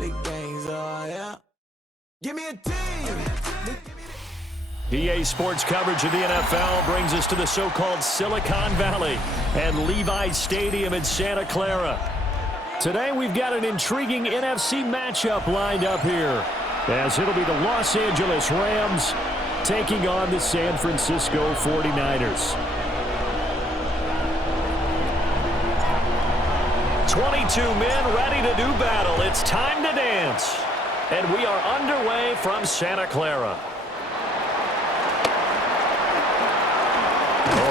Big things, yeah. Give me a team. EA Sports coverage of the NFL brings us to the so-called Silicon Valley and Levi's Stadium in Santa Clara. Today we've got an intriguing NFC matchup lined up here, as it'll be the Los Angeles Rams taking on the San Francisco 49ers. 22 men ready to do battle. It's time to dance. And we are underway from Santa Clara.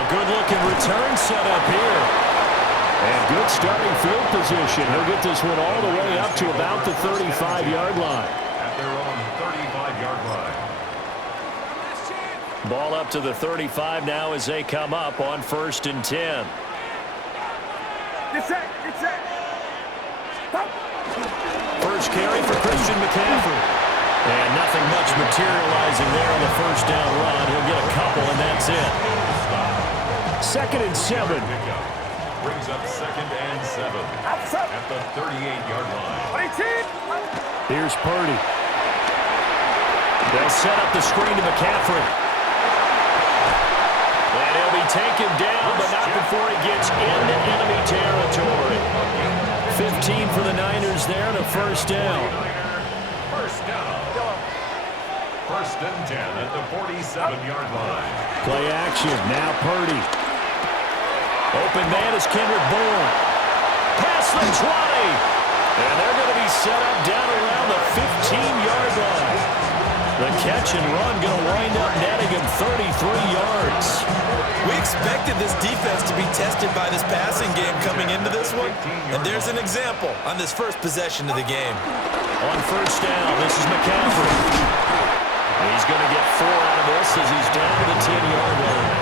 Good-looking return set up here. And good starting field position. He'll get this one all the way up to about the 35-yard line. At their own 35-yard line. Ball up to the 35 now as they come up on 1st and 10. Get set. First carry for Christian McCaffrey. And nothing much materializing there on the first down run. He'll get a couple, and that's it. 2nd and 7. Brings up 2nd and 7 at the 38-yard line. Here's Purdy. They'll set up the screen to McCaffrey. And he'll be taken down, but not before he gets into enemy territory. 15 for the Niners there and a first down. First down. 1st and 10 at the 47-yard line. Play action. Now Purdy. Open man is Kendrick Bourne. Past the 20. And they're going to be set up down around the 15-yard line. The catch and run going to wind up netting him 33 yards. We expected this defense to be tested by this passing game coming into this one. And there's an example on this first possession of the game. On first down, this is McCaffrey. He's going to get 4 out of this as he's down to the 10-yard line.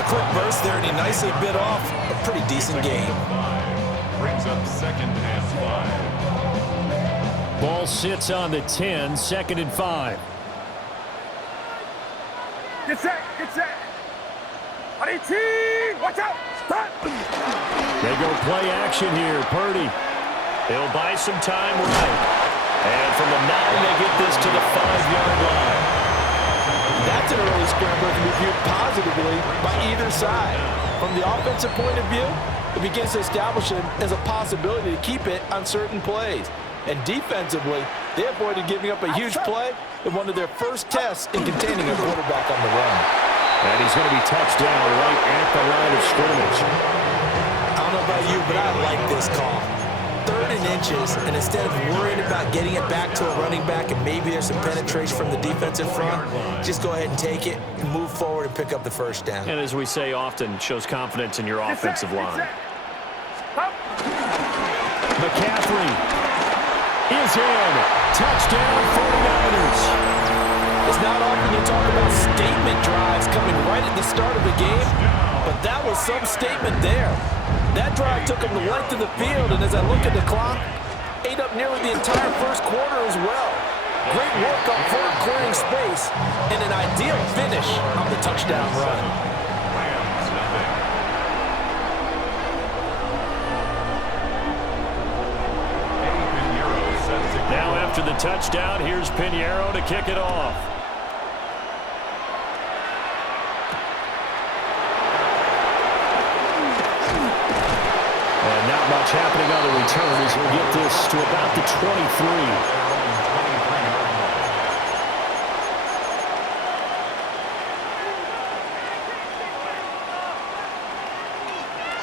A quick burst there, and he nicely bit off a pretty decent game. Brings up 2nd and 5. Ball sits on the 10, 2nd and 5. Get set. Watch out. Stop. They go play action here. Purdy. He'll buy some time right. And from the 9, they get this to the 5-yard line. That's an early scramble to be viewed positively by either side. From the offensive point of view, it begins to establish it as a possibility to keep it on certain plays. And defensively, they avoided giving up a huge play in one of their first tests in containing a quarterback on the run. And he's going to be touched down right at the line of scrimmage. I don't know about you, but I like this call. 3rd and inches, and instead of worrying about getting it back to a running back and maybe there's some penetration from the defensive front, just go ahead and take it and move forward and pick up the first down. And as we say often, shows confidence in your offensive line. McCaffrey is in. Touchdown 49ers. It's not often you talk about statement drives coming right at the start of the game, but that was some statement there. That drive took him the length of the field, and as I look at the clock, ate up nearly the entire first quarter as well. Great work up front clearing space, and an ideal finish on the touchdown run. Rams, nothing. Now after the touchdown, here's Pinheiro to kick it off. And not much happening on the return as we'll get this to about the 23.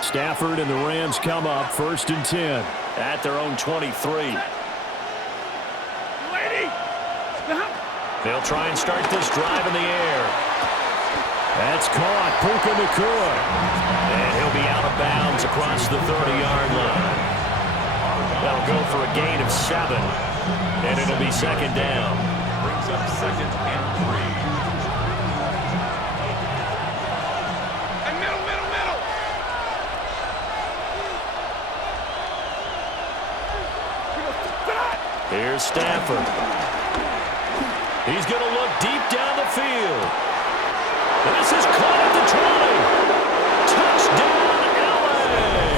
Stafford and the Rams come up 1st and 10 at their own 23. They'll try and start this drive in the air. That's caught. Puka Nacua. And he'll be out of bounds across the 30-yard line. That'll go for a gain of 7. And it'll be 2nd down. Brings up 2nd and 3. And middle. Here's Stafford. He's going to look deep down the field. And this is caught at the 20. Touchdown, L.A.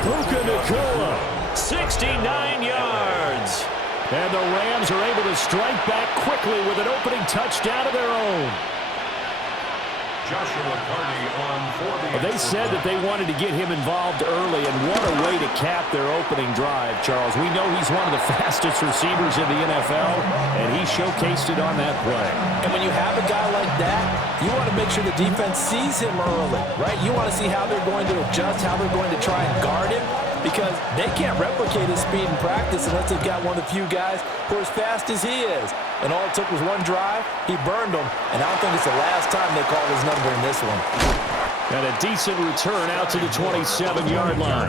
Puka Nacua 69 yards. And the Rams are able to strike back quickly with an opening touchdown of their own. Joshua Carney on for the They said that they wanted to get him involved early, and what a way to cap their opening drive, Charles. We know he's one of the fastest receivers in the NFL, and he showcased it on that play. And when you have a guy like that, you want to make sure the defense sees him early, right? You want to see how they're going to adjust, how they're going to try and guard him, because they can't replicate his speed in practice unless they've got one of the few guys who are as fast as he is. And all it took was one drive. He burned them, and I don't think it's the last time they called his number in this one. And a decent return out to the 27-yard line.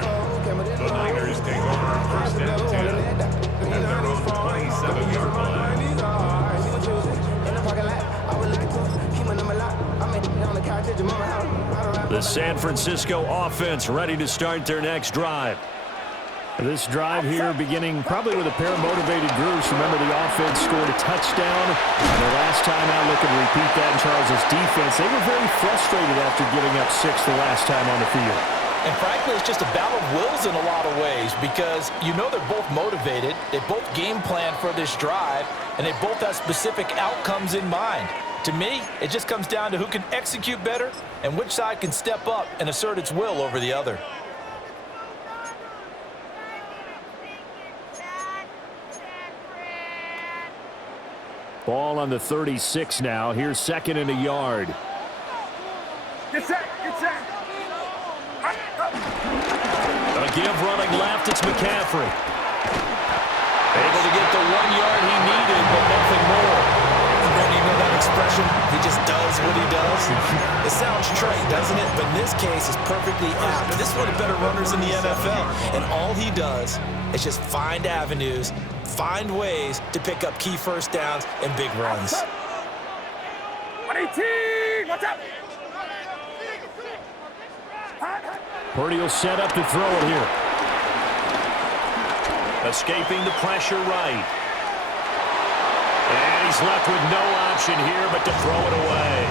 The Niners take over first and 10 at their own 27-yard line. The San Francisco offense ready to start their next drive. This drive here beginning probably with a pair of motivated groups. Remember, the offense scored a touchdown. And the last time out, looking to repeat that in Charles' defense. They were very frustrated after giving up 6 the last time on the field. And frankly, it's just a battle of wills in a lot of ways, because you know they're both motivated, they both game plan for this drive, and they both have specific outcomes in mind. To me, it just comes down to who can execute better and which side can step up and assert its will over the other. Ball on the 36 now. Here's second and a yard. Get set, get set. A give running left. It's McCaffrey. Able to get the 1 yard he needed, but nothing more. Don't you know that expression? He just does what he does. It sounds trite, doesn't it? But in this case, it's perfectly apt. This is one of the better runners in the NFL. And all he does is just find avenues, find ways to pick up key first downs and big runs. 118, watch out. Purdy will set up to throw it here. Escaping the pressure right. And he's left with no option here but to throw it away.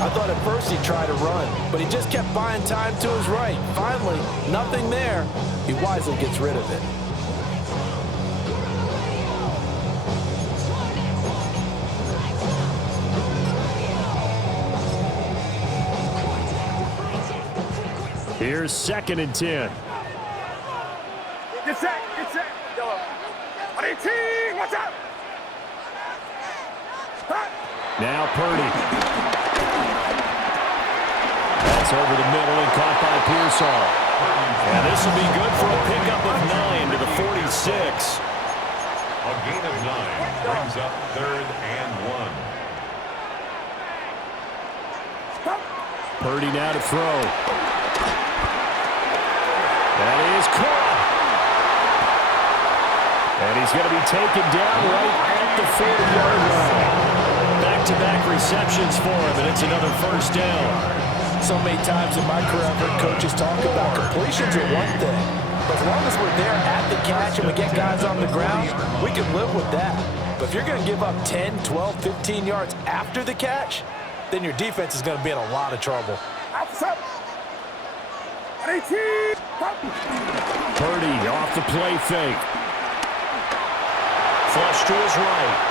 I thought at first he'd try to run, but he just kept buying time to his right. Finally, nothing there. He wisely gets rid of it. Here's second and 10. Get set, get set. 118, watch out. Now Purdy. That's over the middle and caught by Pearsall. And this will be good for a pickup of 9 to the 46. A gain of 9 brings up 3rd and 1. Purdy now to throw. That is caught. And he's going to be taken down right at the 40-yard line. Back-to-back receptions for him, and it's another first down. So many times in my career, I've heard coaches talk about completions are one thing. But as long as we're there at the catch and we get guys on the ground, we can live with that. But if you're going to give up 10, 12, 15 yards after the catch, then your defense is going to be in a lot of trouble. Purdy off the play fake. Flush to his right.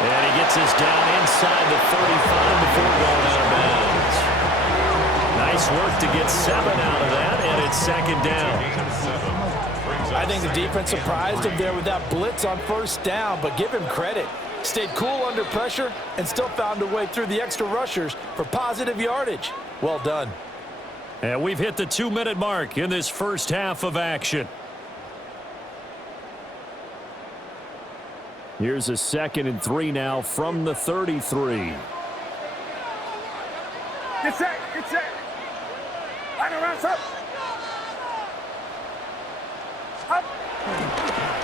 And he gets this down inside the 35 before going out of bounds. Nice work to get 7 out of that, and it's second down. I think the defense surprised him there with that blitz on first down, but give him credit. Stayed cool under pressure and still found a way through the extra rushers for positive yardage. Well done. And we've hit the 2-minute mark in this first half of action. Here's a 2nd and 3 now from the 33. Get set, get set. Line around, up. Up.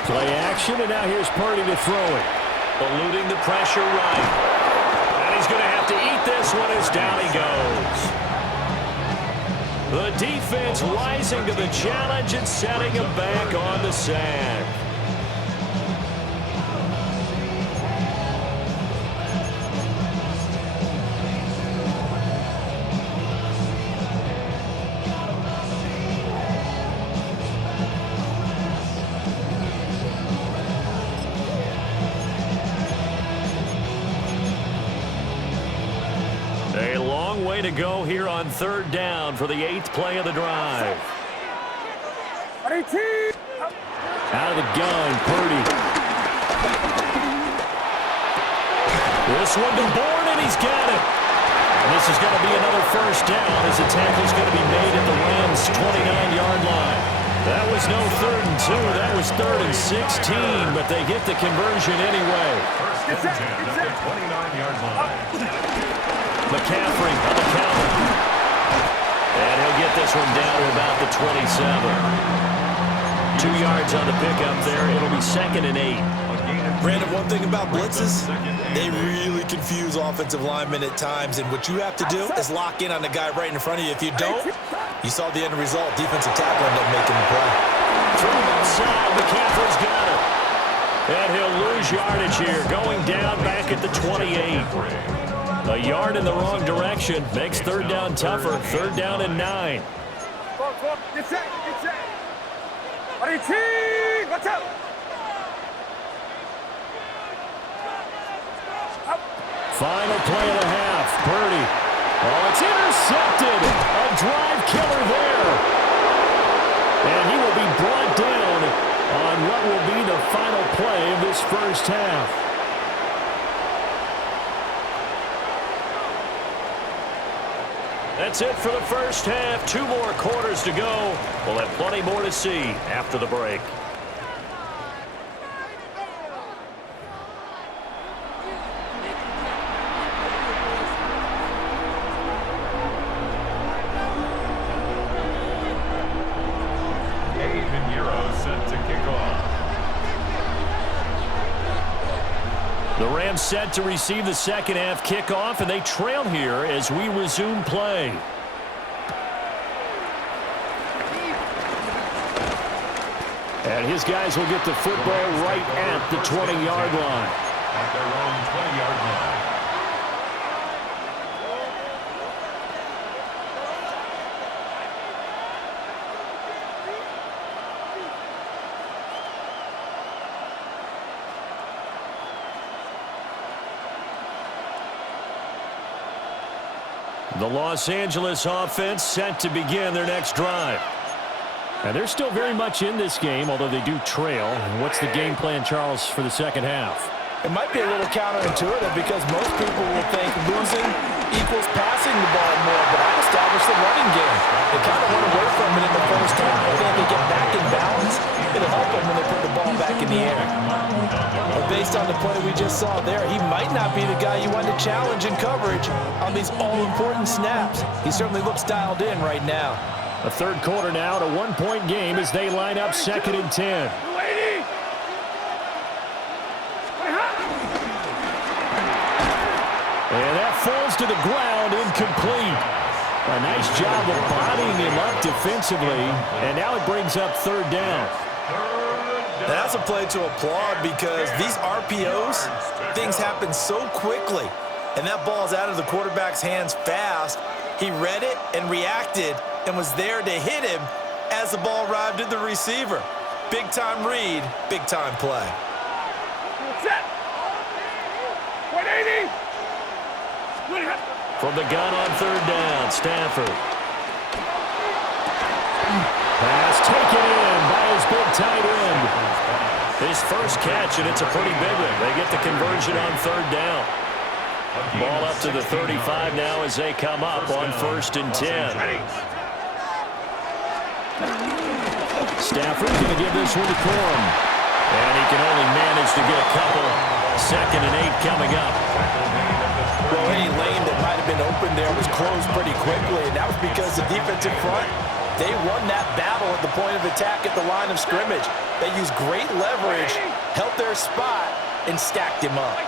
Play action, and now here's Purdy to throw it. Eluding the pressure right. And he's going to have to eat this one as down he goes. The defense rising to the challenge and setting him back on the sack. to go here on third down for the 8th play of the drive. Out of the gun, Purdy. This one to Bourne, and he's got it. And this is going to be another first down as the tackle's going to be made at the Rams' 29-yard line. That was no 3rd and 2. That was 3rd and 16, but they get the conversion anyway. First and 10 at the 29-yard line. McCaffrey on the counter. And he'll get this one down to about the 27. 2 yards on the pickup there. It'll be 2nd and 8. Brandon, one thing about blitzes, they really confuse offensive linemen at times, and what you have to do is lock in on the guy right in front of you. If you don't, you saw the end result. Defensive tackle ended up making the play. Through outside, McCaffrey's got it. And he'll lose yardage here, going down back at the 28. A yard in the wrong direction makes third down tougher. 3rd down and 9. Watch out! Final play of the half. Purdy. Oh, it's intercepted. A drive killer there. And he will be brought down on what will be the final play of this first half. That's it for the first half. 2 more quarters to go. We'll have plenty more to see after the break. The Rams set to receive the second half kickoff, and they trail here as we resume play. And his guys will get the football right at the 20-yard line. At their own 20-yard line. The Los Angeles offense set to begin their next drive. And they're still very much in this game, although they do trail. And what's the game plan, Charles, for the second half? It might be a little counterintuitive because most people will think losing equals passing the ball more, but I established the running game. They kind of went away from it in the first half. I think they get back in balance. It'll help them when they put the ball back in the air. But based on the play we just saw there, he might not be the guy you want to challenge in coverage on these all-important snaps. He certainly looks dialed in right now. A third quarter now, a 1-point game as they line up 2nd and 10. And that falls to the ground, incomplete. A nice job of bodying him up defensively, and now it brings up 3rd down. That's a play to applaud because these RPOs, things happen so quickly, and that ball's out of the quarterback's hands fast. He read it and reacted and was there to hit him as the ball arrived at the receiver. Big-time read, big-time play. Set! 180! From the gun on 3rd down, Stafford. Pass taken in by his big tight end. His first catch, and it's a pretty big one. They get the conversion on 3rd down. Ball up to the 35 now as they come up on 1st and 10. Stafford going to give this one to Corum. And he can only manage to get a couple. 2nd and 8 coming up. Well, any lane that might have been open there was closed pretty quickly, and that was because the defensive front, they won that battle at the point of attack at the line of scrimmage. They used great leverage, held their spot, and stacked him up.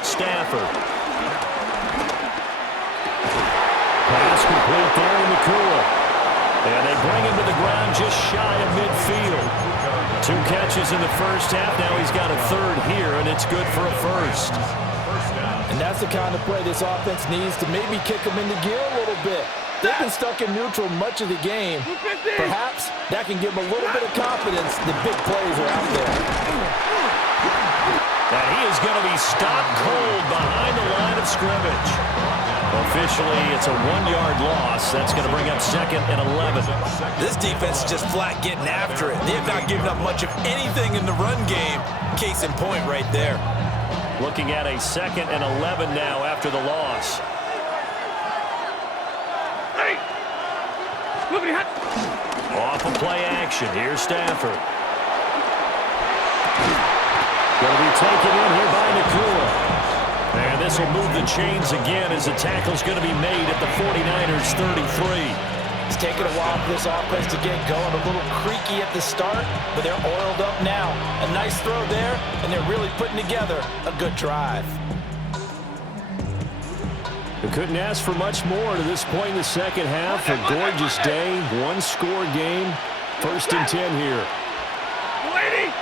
Stafford. Pass complete there in the cool. And they bring him to the ground just shy of midfield. 2 catches in the first half. Now he's got a 3rd here, and it's good for a 1st. And that's the kind of play this offense needs to maybe kick them into gear a little bit. They've been stuck in neutral much of the game. Perhaps that can give them a little bit of confidence that big plays are out there. And he is going to be stopped cold behind the line of scrimmage. Officially, it's a 1-yard loss. That's going to bring up 2nd and 11. This defense is just flat getting after it. They have not given up much of anything in the run game. Case in point right there. Looking at a 2nd and 11 now after the loss. Hey! Look at that! Off of play action. Here's Stafford. Going to be taken in here by Nakua. And this will move the chains again as the tackle's going to be made at the 49ers 33. It's taken a while for this offense to get going. A little creaky at the start, but they're oiled up now. A nice throw there, and they're really putting together a good drive. We couldn't ask for much more to this point in the second half. A gorgeous day, one-score game. 1st and 10 here. Lady!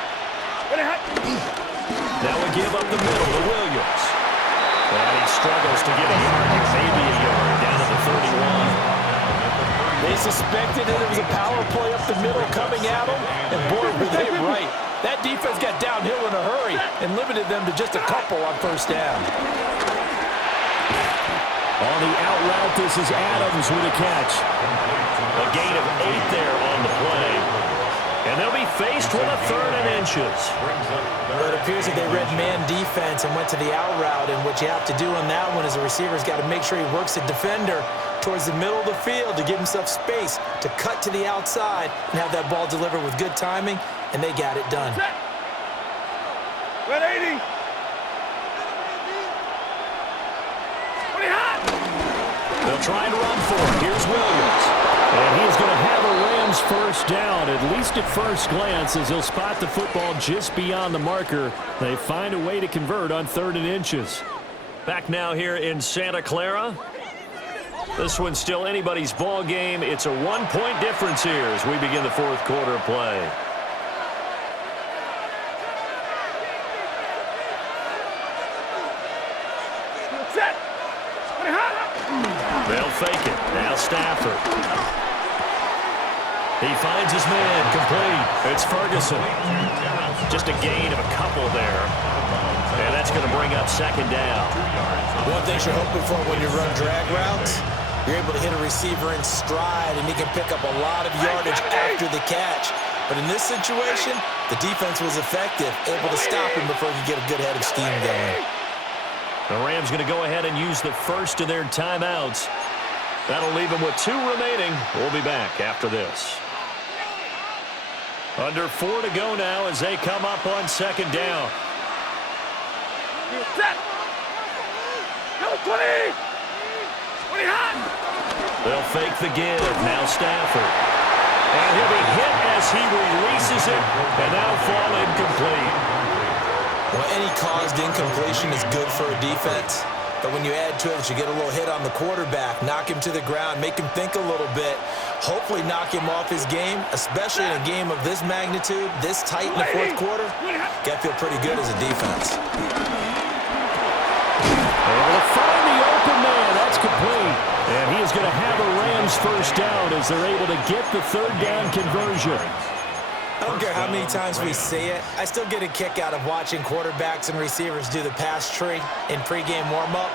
Now we give up the middle to Williams. And he struggles to get a yard, maybe a yard, down to the 31. They suspected that it was a power play up the middle coming at them, and boy, were they right. That defense got downhill in a hurry and limited them to just a couple on 1st down. On the out route, this is Adams with a catch. A gain of 8 there on the play. And they'll be faced with a 3rd and inches. Well, it appears that they read man defense and went to the out route, and what you have to do on that one is the receiver's got to make sure he works the defender towards the middle of the field to give himself space to cut to the outside and have that ball delivered with good timing, and they got it done. Red 80! They'll try and run for it. Here's Williams. And he's going to have a Rams 1st down, at least at first glance, as he'll spot the football just beyond the marker. They find a way to convert on 3rd and inches. Back now here in Santa Clara. This one's still anybody's ball game. It's a 1-point difference here as we begin the 4th quarter of play. They'll fake it. Now Stafford. He finds his man complete. It's Ferguson. Just a gain of a couple there. And that's going to bring up 2nd down. One thing you're hoping for when you run drag routes, you're able to hit a receiver in stride, and he can pick up a lot of yardage after the catch. But in this situation, the defense was effective, able to stop him before he could get a good head of steam going. The Rams going to go ahead and use the first of their timeouts. That'll leave them with 2 remaining. We'll be back after this. Under 4 to go now as they come up on 2nd down. Number 20! 20 hot! They'll fake the give. Now Stafford. And he'll be hit as he releases it, and that'll fall incomplete. Well, any caused incompletion is good for a defense, but when you add to it, you get a little hit on the quarterback, knock him to the ground, make him think a little bit, hopefully knock him off his game, especially in a game of this magnitude, this tight in the 4th quarter. Got to feel pretty good as a defense. Able to find the open man. That's complete. And he is going to have a Rams 1st down as they're able to get the 3rd down conversion. I don't care how many times we say it, I still get a kick out of watching quarterbacks and receivers do the pass tree in pregame warm-up.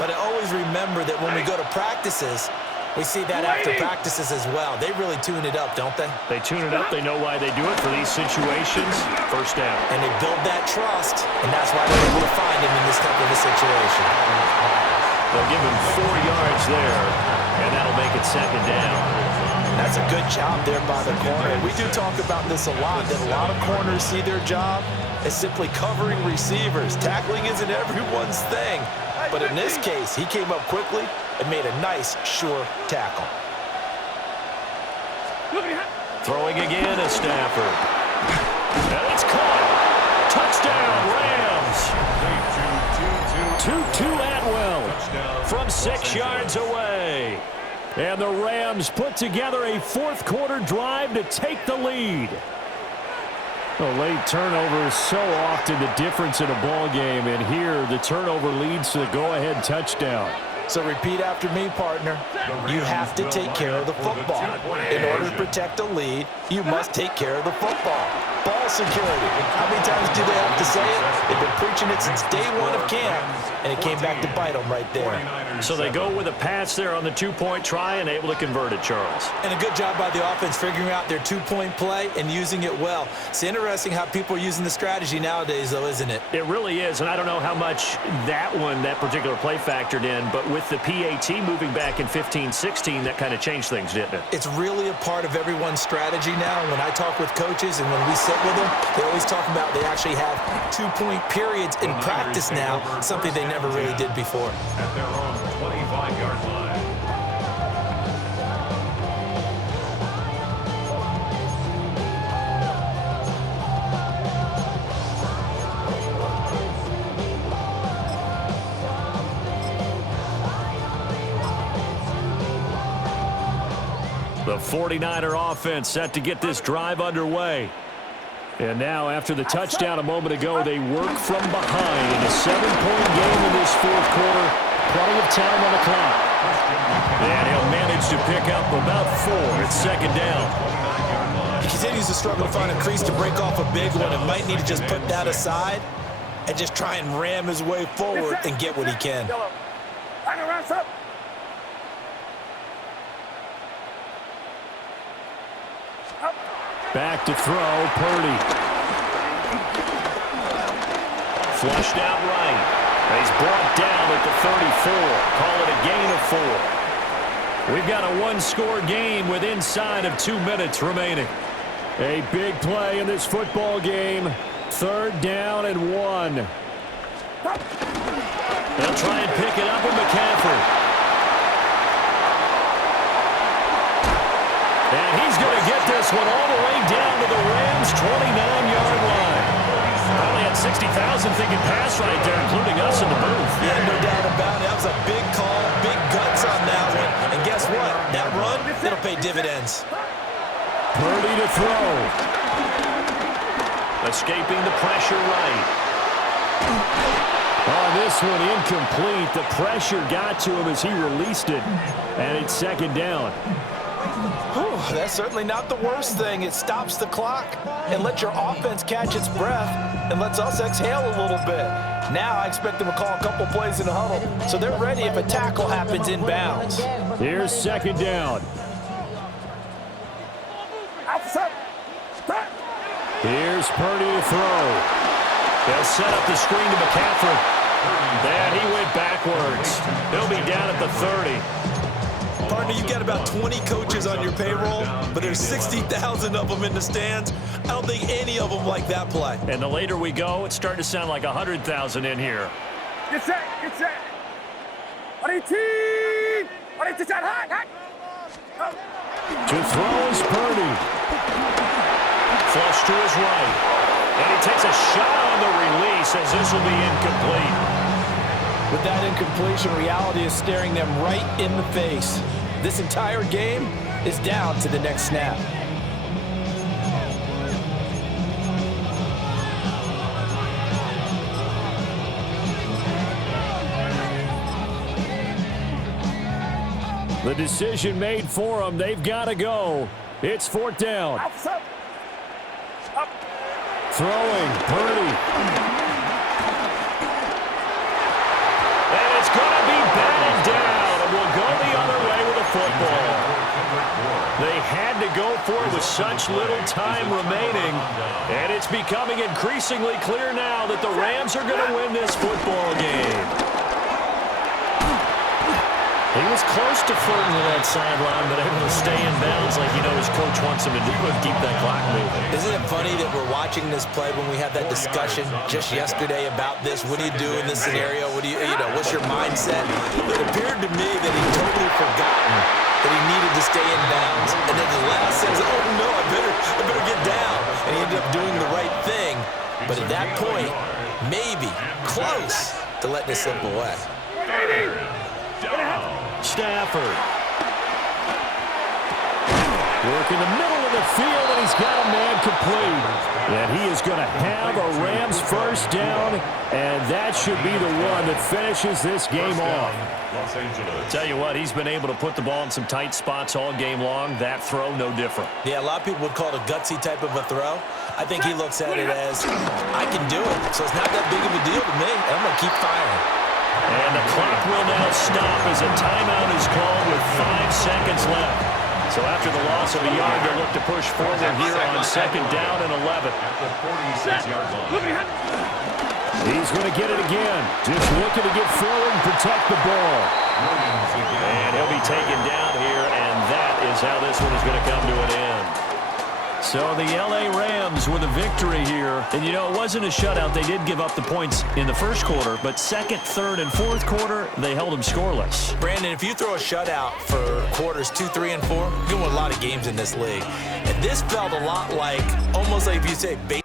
But I always remember that when we go to practices, we see that after practices as well. They really tune it up, don't they? They tune it up. They know why they do it for these situations. 1st down. And they build that trust, and that's why they're able to find him in this type of a situation. They'll give him 4 yards there, and that'll make it 2nd down. That's a good job there by the corner. We do talk about this a lot, that a lot of corners see their job as simply covering receivers. Tackling isn't everyone's thing. But in this case, he came up quickly and made a nice, sure tackle. Throwing again is Stafford. And it's caught. Touchdown, Rams. 2-2 Atwell from 6 yards away. And the Rams put together a 4th quarter drive to take the lead. A late turnover is so often the difference in a ball game, and here the turnover leads to the go-ahead touchdown. So repeat after me, partner. You have to take care of the football. In order to protect a lead, you must take care of the football. Ball security. How many times do they have to say it? They've been preaching it since day one of camp, and it came back to bite them right there. So they go with a pass there on the two-point try and able to convert it, Charles. And a good job by the offense figuring out their two-point play and using it well. It's interesting how people are using the strategy nowadays, though, isn't it? It really is, and I don't know how much that particular play factored in, but with the PAT moving back in 15-16, that kind of changed things, didn't it? It's really a part of everyone's strategy now. When I talk with coaches and when we sit with them, they always talk about they actually have two-point periods in practice now, something they never really did before. At their own 25-yard line. The 49er offense set to get this drive underway. And now, after the touchdown a moment ago, they work from behind in a 7-point game in this fourth quarter. Plenty of time on the clock. And he'll manage to pick up about 4. It's second down. He continues to struggle to find a crease to break off a big one and might need to just put that aside and just try and ram his way forward and get what he can. Back to throw, Purdy. Flushed out right. He's brought down at the 34. Call it a gain of 4. We've got a one-score game with inside of 2 minutes remaining. A big play in this football game. 3rd down and 1. They'll try and pick it up with McCaffrey. And he's going to get this one all the way down to the Rams' 29-yard line. Probably had 60,000 thinking pass right there, including us in the booth. Yeah, no doubt about it. That was a big call, big guts on that one. And guess what? That run, it'll pay dividends. Purdy to throw. Escaping the pressure right. On this one, incomplete. The pressure got to him as he released it. And it's second down. Whew, that's certainly not the worst thing. It stops the clock and lets your offense catch its breath and lets us exhale a little bit. Now I expect them to call a couple plays in the huddle, so they're ready if a tackle happens inbounds. Here's second down. Here's Purdy to throw. They'll set up the screen to McCaffrey. And he went backwards. He'll be down at the 30. Partner, you've got about 20 coaches on your payroll, but there's 60,000 of them in the stands. I don't think any of them like that play. And the later we go, it's starting to sound like 100,000 in here. Get set, get set. On your team. On your team. Hot. To throw is Purdy. Flush to his right. And he takes a shot on the release as this will be incomplete. With that incompletion, reality is staring them right in the face. This entire game is down to the next snap. The decision made for them. They've got to go. It's 4th down. Throwing, Purdy. And it's going to be batted down, and we'll go the other way with the football. They had to go for it with such little time remaining, and it's becoming increasingly clear now that the Rams are going to win this football game. He was close to flirting with that sideline, but able to stay in bounds like his coach wants him to do and keep that clock moving. Isn't it funny that we're watching this play when we had that discussion just yesterday about this? What do you do in this scenario? What do what's your mindset? It appeared to me that he'd totally forgotten that he needed to stay in bounds. And then the last says, oh no, I better get down. And he ended up doing the right thing. But at that point, maybe close to letting it slip away. Stafford. Work in the middle of down the field, and he's got a man complete. And he is going to have a Rams first down, and that should be the one that finishes this game off. Los Angeles. Tell you what, he's been able to put the ball in some tight spots all game long. That throw, no different. Yeah, a lot of people would call it a gutsy type of a throw. I think he looks at it as, I can do it, so it's not that big of a deal to me. I'm going to keep firing. And the clock will now stop as a timeout is called with 5 seconds left. So after the loss of a yard, they'll look to push forward here on second down and 11. At the 46-yard line. He's going to get it again. Just looking to get forward and protect the ball. And he'll be taken down here, and that is how this one is going to come to an end. So the L.A. Rams with a victory here. And, you know, it wasn't a shutout. They did give up the points in the first quarter, but second, third, and fourth quarter, they held them scoreless. Brandon, if you throw a shutout for quarters 2, 3, and 4, you can win a lot of games in this league. And this felt a lot like, almost like if you say baseball.